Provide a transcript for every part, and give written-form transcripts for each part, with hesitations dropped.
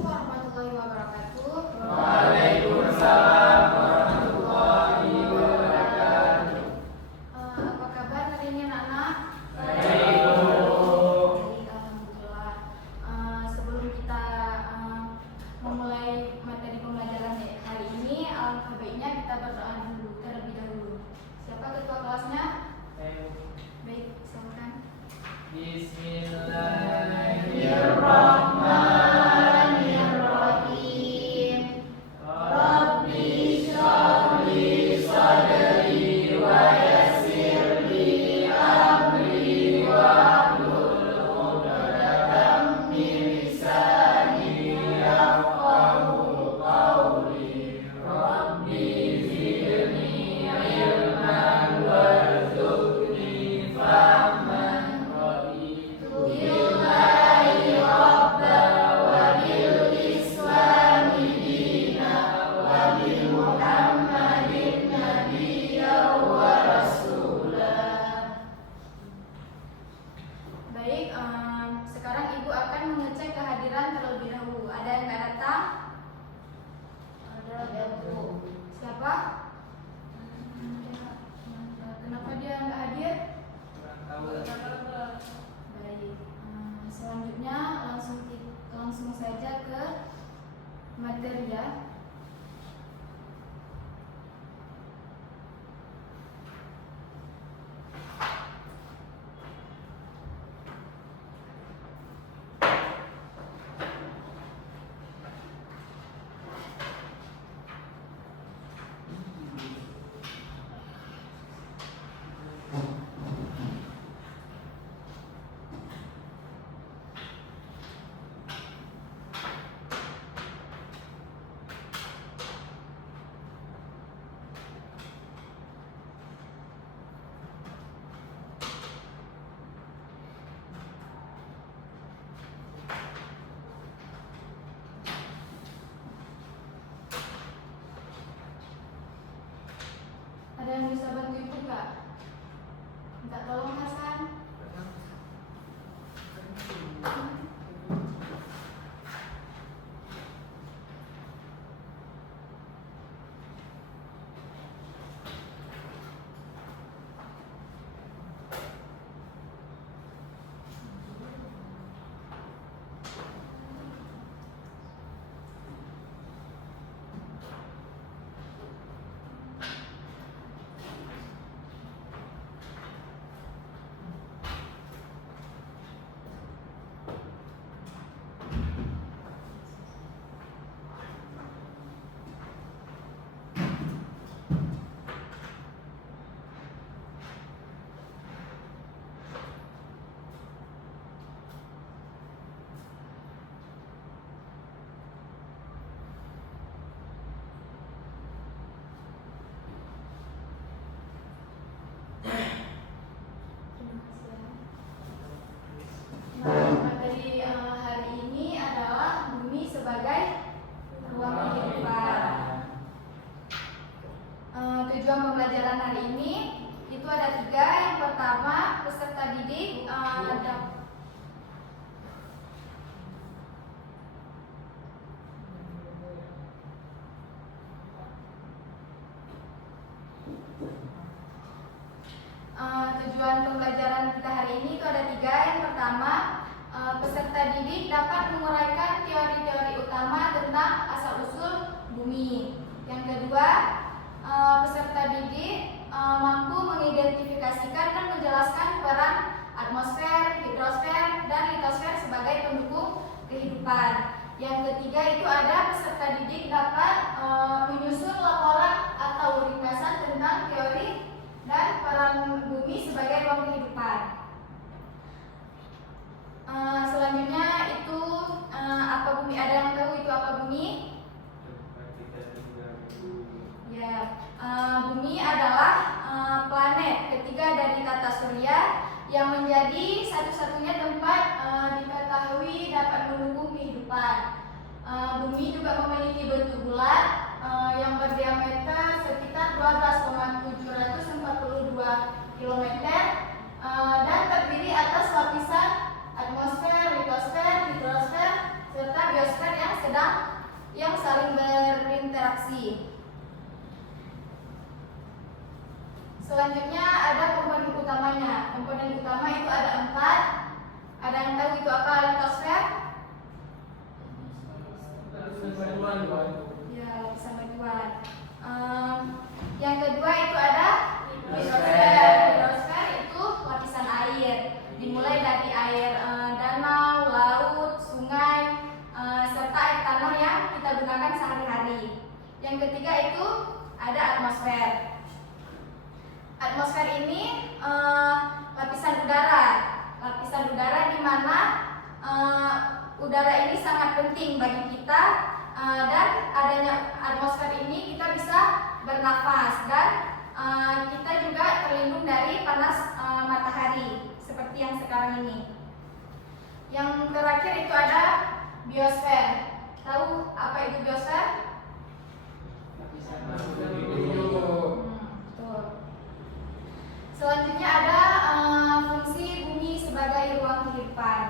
warahmatullahi wabarakatuh. Waalaikumsalam warahmatullahi wabarakatuh. Apa kabar hari ini anak-anak? Baik, Bu. Baik, alhamdulillah. Sebelum kita memulai materi pembelajaran hari ini, alangkah baiknya kita berdoa dulu terlebih dahulu. Siapa ketua kelasnya? Baik, silakan. Bismillahirrahmanirrahim. Rabbi shrah li sadri wa yassir li amri wahlul 'uqdatam min lisani yafqahu qawli. Rabbi zidni ilman warzuqni fahman. Raditu billahi rabban wa bil islami dinan wa bi Muhammadin nabiyyan wa rasulah. Baik, sekarang Ibu akan mengecek kehadiran terlebih dahulu. Ada yang nggak datang? Ada, Bu. Siapa? Kenapa dia nggak hadir? Baik, selanjutnya langsung saja ke materi ya. Ada yang bisa bantu Ibu nggak? Minta tolong Hasan. Materi hari ini adalah bumi sebagai ruang kehidupan. Tujuan pembelajaran hari ini itu ada 3. Yang pertama, peserta didik tujuan pembelajaran kita hari ini itu ada 3. Yang pertama, peserta didik dapat menguraikan teori-teori utama tentang asal-usul bumi. Yang kedua, peserta didik mampu mengidentifikasikan dan menjelaskan peran atmosfer, hidrosfer, dan litosfer sebagai pendukung kehidupan. Yang ketiga itu ada peserta didik dapat menyusun laporan atau ringkasan tentang teori dan peran bumi sebagai ruang kehidupan. Selanjutnya itu apa bumi? Ada yang tahu itu apa bumi? Ya, bumi adalah planet ketiga dari tata surya yang menjadi satu-satunya tempat diketahui dapat mendukung kehidupan. Bumi juga memiliki bentuk bulat yang berdiameter sekitar 12,742 km dan terdiri atas lapisan atmosfer, litosfer, hidrosfer, serta biosfer yang yang saling berinteraksi. Selanjutnya ada komponen utamanya. Komponen utama itu ada 4. Ada yang tahu itu apa litosfer? Ya, lapisan batuan. Yang kedua itu ada hidrosfer. Hidrosfer itu lapisan air. Dimulai dari air danau, laut, sungai, serta air tanah yang kita gunakan sehari-hari. Yang ketiga itu ada atmosfer. Atmosfer ini lapisan udara. Lapisan udara di mana udara ini sangat penting bagi kita, dan adanya atmosfer ini kita bisa bernafas dan kita juga terlindung dari panas matahari seperti yang sekarang ini. Yang terakhir itu ada biosfer. Tahu apa itu biosfer? Selanjutnya ada fungsi bumi sebagai ruang kehidupan.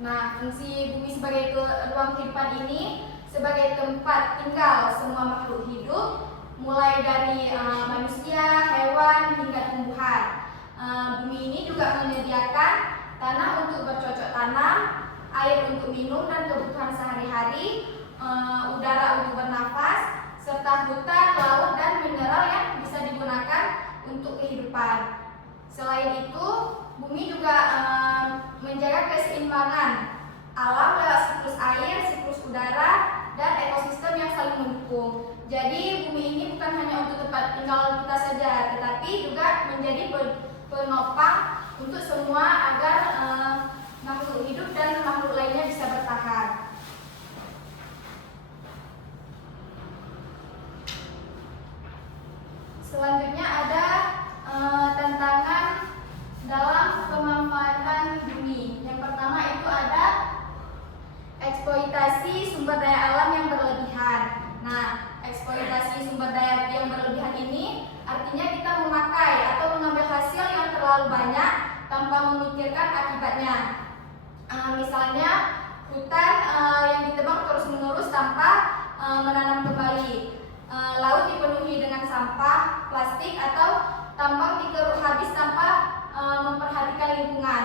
Nah, fungsi bumi sebagai ruang kehidupan ini sebagai tempat tinggal semua makhluk hidup, mulai dari manusia, hewan, hingga tumbuhan. Bumi ini juga menyediakan tanah untuk bercocok tanam, air untuk minum dan kebutuhan sehari-hari, udara untuk bernafas, serta hutan, laut, dan mineral yang bisa digunakan untuk kehidupan. Selain itu, bumi juga menjaga keseimbangan alam lewat siklus air, siklus udara, dan ekosistem yang saling mendukung. Jadi bumi ini bukan hanya untuk tempat tinggal kita saja, tetapi juga menjadi penopang untuk semua agar makhluk hidup dan makhluk lainnya bisa bertahan. Selanjutnya ada tantangan dalam pemanfaatan bumi. Yang pertama itu ada eksploitasi sumber daya alam yang berlebihan. Nah, eksploitasi sumber daya yang berlebihan ini artinya kita memakai atau mengambil hasil yang terlalu banyak tanpa memikirkan akibatnya. Misalnya hutan yang ditebang terus-menerus tanpa menanam kembali. Laut dipenuhi dengan sampah plastik atau tambang dikeruk habis tanpa memperhatikan lingkungan.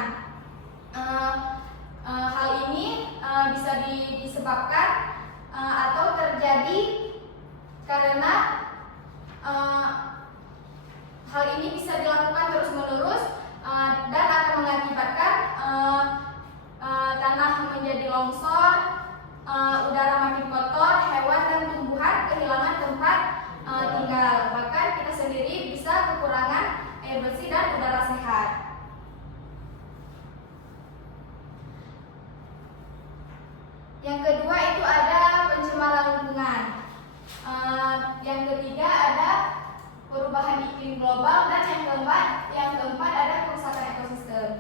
Hal ini bisa disebabkan atau terjadi karena hal ini bisa dilakukan terus-menerus dan akan mengakibatkan tanah menjadi longsor, udara makin kotor, hewan dan tumbuhan kehilangan tempat tinggal. Bahkan kita sendiri bisa kekurangan air bersih dan udara sehat. Yang kedua itu ada pencemaran lingkungan. Yang ketiga ada perubahan iklim global, dan yang keempat ada kerusakan ekosistem.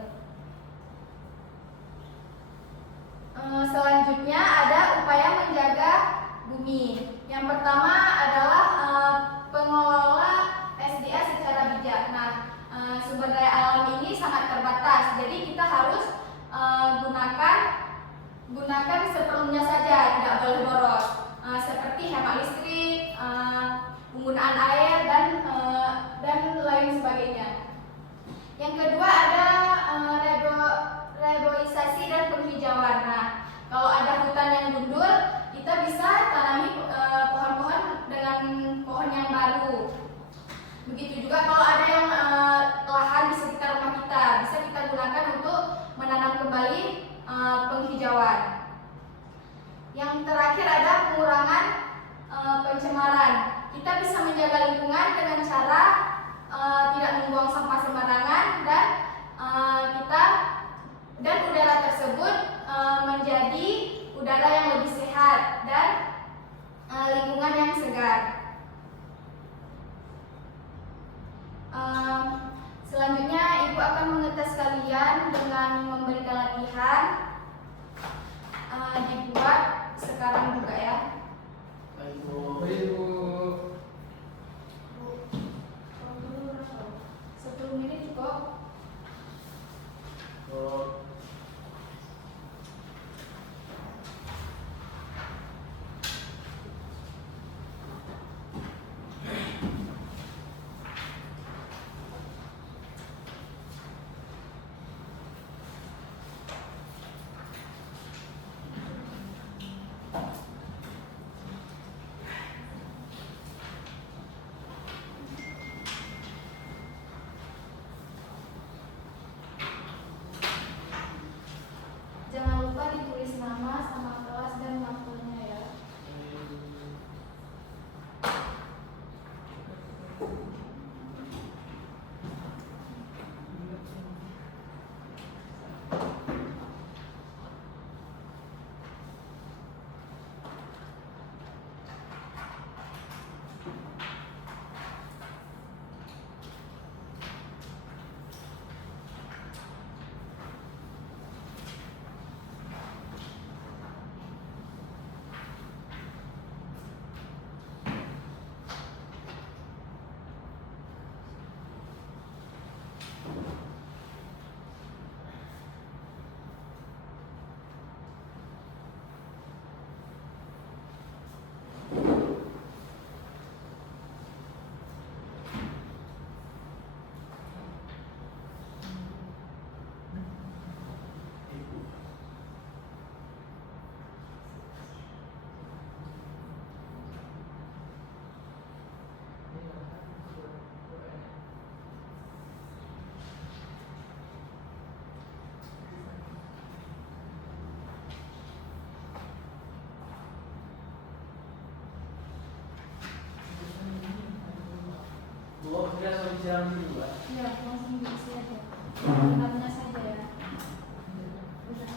Selanjutnya ada upaya menjaga bumi. Yang pertama adalah pengelola SDA secara bijak. Nah, sumber daya alam ini sangat terbatas, jadi kita harus gunakan seperlunya saja, tidak boleh boros. Seperti hemat listrik, penggunaan air, dan lain sebagainya. Yang kedua ada reboisasi dan penghijauan. Nah, kalau ada hutan yang gundul, kita bisa tanami pohon-pohon dengan pohon yang baru. Begitu juga kalau ada yang lahan di sekitar rumah kita, bisa kita gunakan untuk menanam kembali penghijauan. Yang terakhir ada pengurangan pencemaran. Kita bisa menjaga lingkungan dengan cara tidak membuang sampah sembarangan, dan udara tersebut menjadi udara yang lebih sehat dan lingkungan yang segar. Selanjutnya Ibu akan mengetes kalian dengan memberikan latihan. Dibuat sekarang juga ya. Ibu. 10 menit cukup. siram dulu, Pak. Iya, langsung diisi aja. Benarnya saja ya. Udah.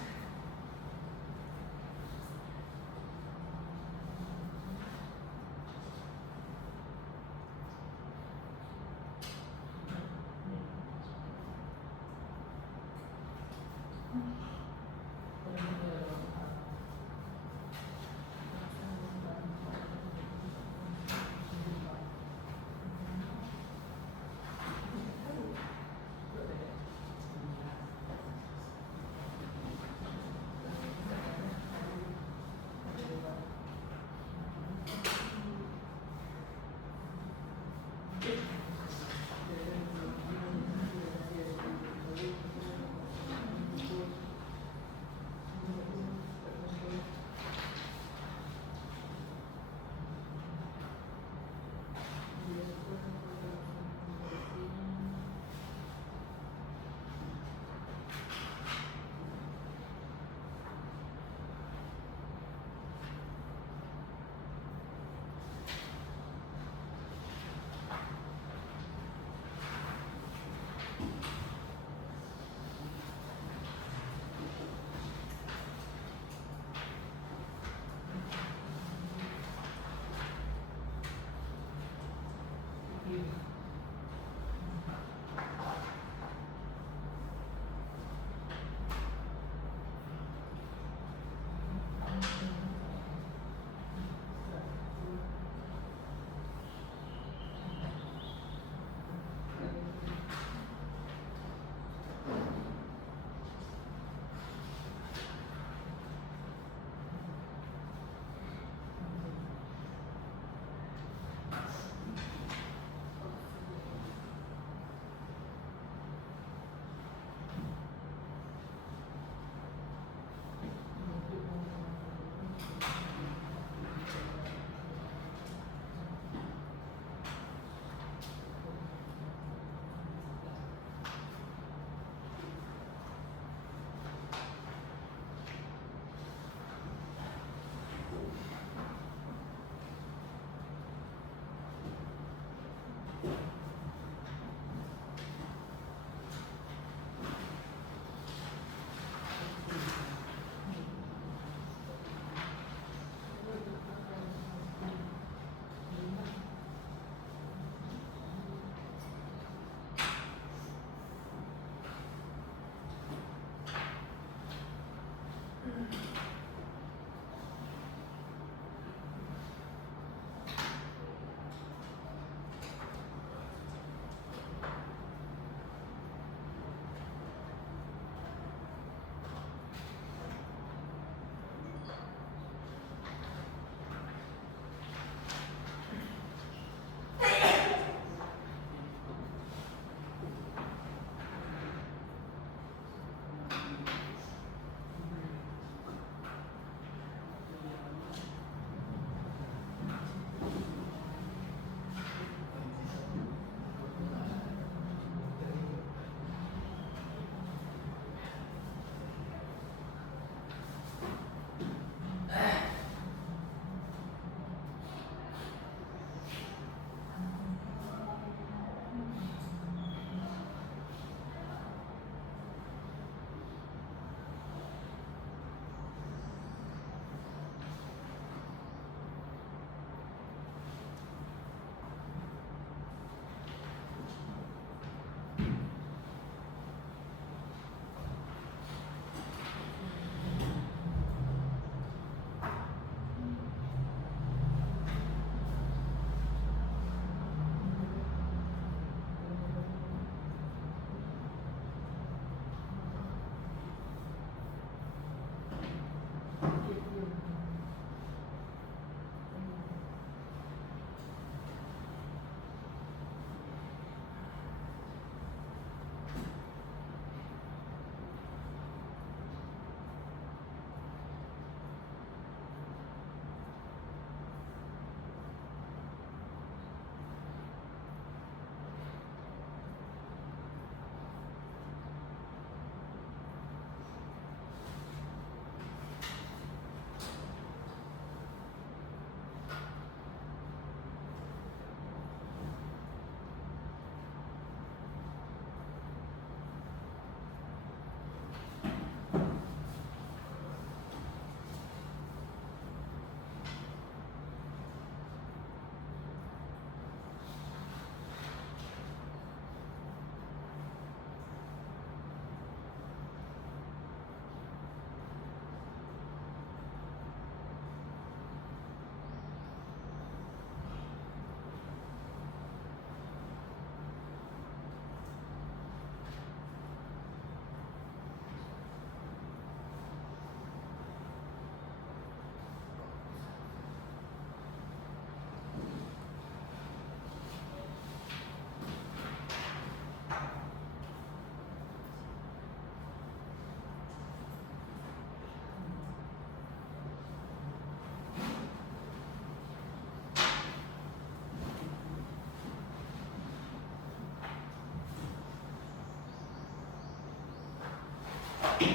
Sudah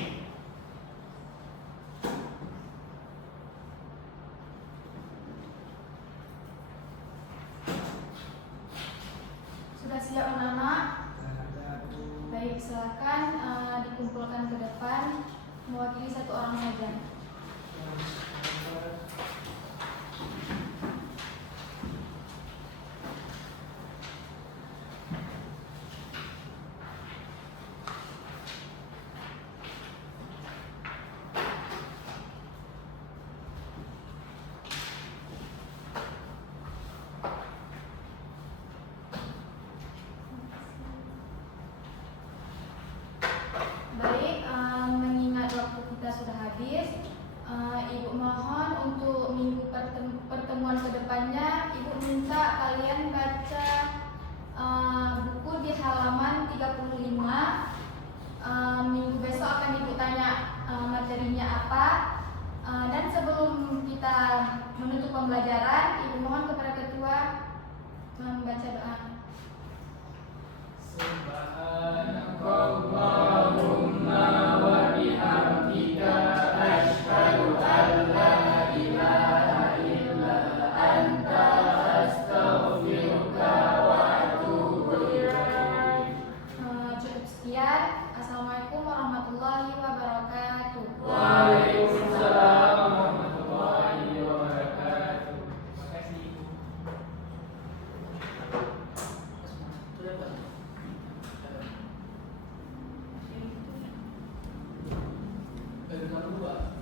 siap anak-anak? Baik, silakan dikumpulkan ke depan, mewakili satu orang saja. Baik, mengingat waktu kita sudah habis, Ibu mohon untuk minggu pertemuan kedepannya, Ibu minta kalian baca buku di halaman 35. Minggu besok akan Ibu tanya materinya apa. Dan sebelum kita menutup pembelajaran, Ibu mohon kepada ketua membaca doa. Subhanakallahumma wa bihamdika asyhadu an la ilaha illa anta astaghfiruka wa atubu ilaik. Cukup sekian. Assalamualaikum warahmatullahi wabarakatuh. Waalaikumsalam warahmatullahi wabarakatuh. Terima kasih Ibu. Dari nomor 2.